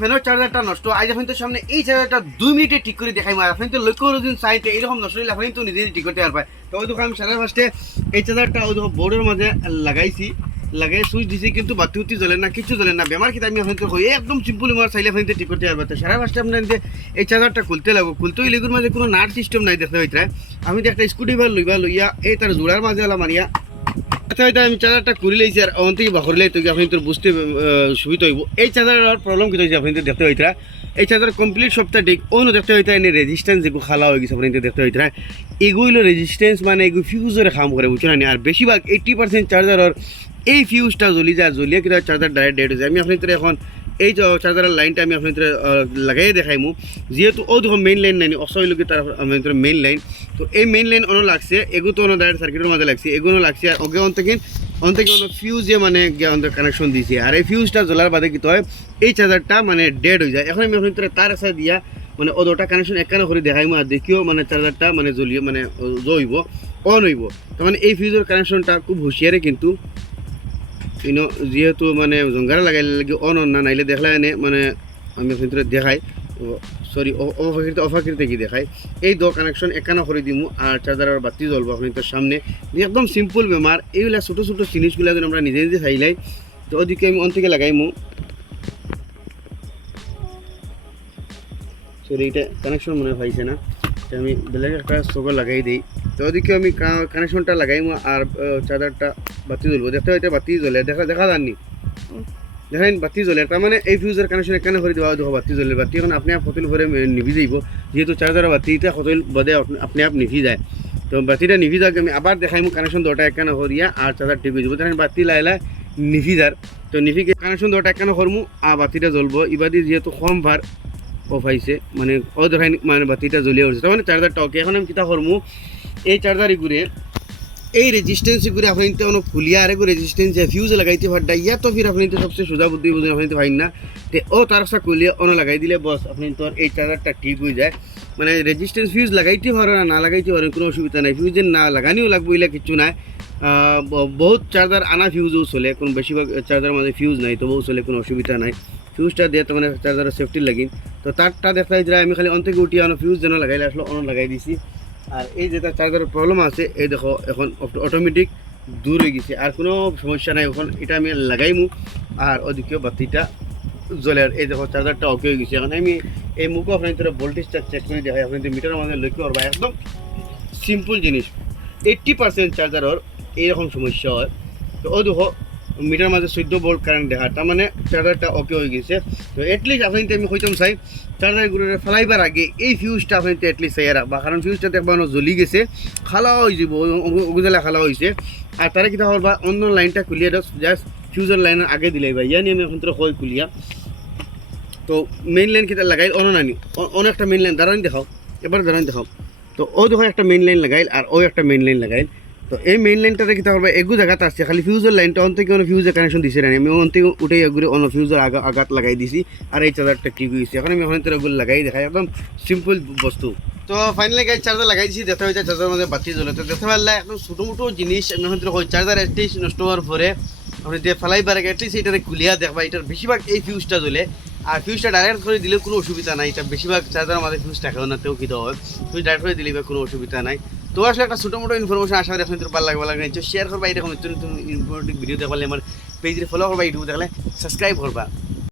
ফ্যানের চার্জারটা নষ্ট আজ এখন তো সামনে এই চার্জারটা 2 মিনিটে ঠিক করে দেখাই মার আপনি তো লক্ষ্য করুন সাইটে এরকম নষ্ট হলে আপনি তো নিজেই ঠিক করতে পারবেন। তো ওই দেখো আমি সারা ফার্স্টে এই চার্জারটা ওই দেখো বোর্ডের মাঝে লাগাইছি, লাগাই সুইচ দিছি কিন্তু বাতি উতি জ্বলে না, কিছু জ্বলে না। বেমার কিন্তু আমি এখন তো একদম সিম্পল আমার চাইলে আপনি ঠিক করতে পারবেন। তো সারা ফার্স্টে আপনার এই চার্জারটা খুলতে লাগবো, খুলতে হইলে এগুলোর মাঝে কোনো নাট সিস্টেম নাই দেখতে হইতে। আমি তো একটা স্ক্রুড্রাইভার লইয়া এই তার জোড়ার মাঝে মারিয়া আচ্ছা হয়তো আমি চার্জারটা করে লইছি আর অন থেকে বাহরলে তো আপনি তোর বুঝতে সুবিধা হইব। এই চার্জারের প্রবলেম কিন্তু হয়েছে আপনি দেখতে হইতে এই চার্জার কমপ্লিট সপ্তাহ ঠিক অন্য দেখতে হইতে এনে রেজিস্ট্যান্স যেগুলো খালা হয়ে গেছে আপনি দেখতে হইতে এগুলো রেজিস্ট্যান্স মানে এগুলো ফিউজের কাম করে বুঝছো না। আর বেশিরভাগ 80% চার্জারের এই ফিউজটা জ্বলি যায়, জ্বলিয়ে কিন্তু চার্জার ডাইরেক্ট ডেড হয়ে যায়। আমি আপনি এখন এই চার্জারের লাইনটা আমি আপনার লাগাই দেখাইমু, যেহেতু ও দেখো মেইন লাইন নাই অসহযোগী তার আপনার মেইন লাইন। তো এই মেইন লাইন অন্য লাগছে, এগুলো তো অন্য ডাইরেক্ট সার্কিটের মাঝে লাগছে, এগুলো লাগছে। আর ওকে অন থেকে অন্য ফিউজে মানে কানেকশন দিয়েছে। আর এই ফিউজটা জ্বলার বাদে কি হয় এই চার্জারটা মানে ডেড হয়ে যায়। এখন আমি আপনার তার আসা দিয়া মানে ওটা কানেকশন একখানা করে দেখাইমু আর দেখিও মানে চার্জারটা মানে জ্বলিয়ে মানে জইব অন হইব। তার মানে এই ফিউজের কানেকশনটা খুব হুঁশিয়ারে কিন্তু যেহেতু মানে জঙ্গারা লাগাইলে লাগে অন না নাইলে দেখলা এনে মানে আমি আপনাদের দেখাই সরি অফাকৃতি কি দেখাই এই দো কানেকশন একখানা করে দিমু আর চার্জারের বাতি জ্বলবো আপনাদের সামনে। একদম সিম্পল বেমার, এইগুলা ছোটো ছোটো জিনিসগুলো যেন আমরা নিজে নিজে চাইলাই। তো ওদিকে আমি অন থেকে লাগাইমু, সরি এটা কানেকশন মনে পাইছে না, আমি বেলেগ একটা চোখে লাগাই দিই। তো ওদিকে আমি কানেকশনটা লাগাইমু আর চার্জারটা বাতি জ্বলবো। দেখতে হয় বাতি জ্বলে দেখা যাননি দেখেন বাতি জ্বলে, তার মানে এই ফিউজের কানেকশন এখানে করে দেওয়া দেখো বাতি জ্বলে। বাতি এখন আপনি আপ হোটেল ভরে নিভি যাইব, যেহেতু চার্জারের বাতিটা হোটেল বাদে আপনি আপ নিভি যায়। তো বাতিটা নিভি যাক আমি আবার দেখাইমু কানেকশন দুটা এখানে করিয়া আর চার্জার ঠিক হয়ে যাবো। দেখেন বাতি লাইলা নিভি যার, তো নিভিকে কানেকশন দুটা এখানে করমু আর বাতিটা জ্বলবো। ইবাদি যেহেতু কম ভার অফ আইছে মানে ও দেখাই মানে বাতিটা জ্বলিয়ে উঠছে, তার মানে চার্জারটা ওকে। এখন আমি কিতা করমু এই চার্জারই ঘুরে এই রেজিস্ট্যান্স করে আপনি কোনো খুলিয়া আর একটু রেজিস্ট্যান্স ফিউজ লাগাইতে পারটা ইয়া তো ফির আপনি সবচেয়ে সোজা বুদ্ধি বুঝে আপনি তো পাইন না। তো ও তার সাথে খুলিয়ে অন্য লাগাই দিলে বস আপনি তো এই চার্জারটা ঠিক হয়ে যায়। মানে রেজিস্ট্যান্স ফিউজ লাগাইতে পারো না লাগাইতে পারেন কোনো অসুবিধা নাই, ফিউজের না লাগানিও লাগবো এলে কিছু নাই। বহুত চার্জার আনা ফিউজও চলে, কোনো বেশিরভাগ চার্জার মাঝে ফিউজ নাই তবুও চলে, কোনো অসুবিধা নাই। ফিউজটা দিয়ে তো মানে চার্জারের সেফটির লাগি। তো তারটা দেখা যায় আমি খালি অন থেকে উঠিয়ে ফিউজ যেন লাগাইলে আসলে অন লাগাই দিছি। আর এই যেটা চার্জারের প্রবলেম আছে এই দেখো এখন অটোমেটিক দূর হয়ে গেছে, আর কোনো সমস্যা নাই। এখন এটা আমি লাগাইমু আর ওদিকেও বাতিটা জ্বলে। আর এই দেখো চার্জারটা ওকে হয়ে গেছে। এখন আমি এই মুখও আপনার ভোল্টেজটা চেক করে দেখাই, আপনাদের মিটারের মধ্যে লক্ষ্য করবা একদম সিম্পল জিনিস। 80% চার্জারের এইরকম সমস্যা হয়। তো ও দেখো মিটার মাঝে 14 ভোল্ট কারেন্ট দেখা, তার মানে চার্জারটা ওকে হয়ে গেছে। তো এটলিস্ট আপনি আমি কইতাম চাই চার্জারগুলো ফেলাইবার আগে এই ফিউজটা আপনি এটলিস্ট চাই রাখবা, কারণ ফিউজটা দেখবা জ্বলি গেছে খালা হয়ে যাব ওগুলা খালা হয়েছে। আর তারা কিতা করবা অন্য লাইনটা খুলিয়ে জাস্ট ফিউজের লাইনের আগে দিলাই বা ইয়ানি আমি এখন তো হয় খুলিয়া। তো মেইন লাইন কিতা লাগাই অন নানি অন একটা মেইন লাইন দাঁড়ান দেখাও, এবার দাঁড়ান দেখাও। তো ও দেখো একটা মেইন লাইন লাগাইল আর ও একটা মেইন লাইন লাগাইল। তো এই মেইন লাইনটাতে কিতা করবা এগু জায়গাতে আসছে, খালি ফিউজের লাইনটা অন থেকে কোনো ফিউজের কানেকশন দিছে না, আমি অন থেকে উঠে এগুলো অন্য ফিউজের আঘাত লাগাই দিছি আর এই চার্জারটা ঠিক হয়েছে। এখন আমি ওখানে ওগুলো লাগাই দেখাই একদম সিম্পল বস্তু। তো ফাইনালি গাড়ি চার্জার লাগাই দিছি, দেখতে হয়েছে চার্জার মধ্যে বাতি জ্বলে। তো দেখতে পারলে একদম ছোটো মোটো জিনিস আমি ওখান থেকে চার্জার এটলিস্ট নষ্ট হওয়ার পরে আপনি দিয়ে ফেলাইবার আগে এটলিস্ট এটাতে খুলিয়া দেখবা এটার বেশিরভাগ এই ফিউজটা জ্বলে। আর ফিউজটা ডাইরেক্ট করে দিলে কোনো অসুবিধা নাই, এটা বেশিরভাগ চার্জার আমাদের ফিউজ থাকেও না তেও কিতে হয়, ফিউজ ডাইরেক্ট করে দিলে কোনো অসুবিধা নাই। তো আসলে একটা ছোটো মোটো ইনফরমেশন আশা করি আপনাদের ভালো লাগবে, শেয়ার করবা, এরকম নতুন নতুন ইনফরমেটিভ ভিডিও দেখলে আমার পেজে ফলো করবা, ইউটিউব দেখলে সাবস্ক্রাইব করবা।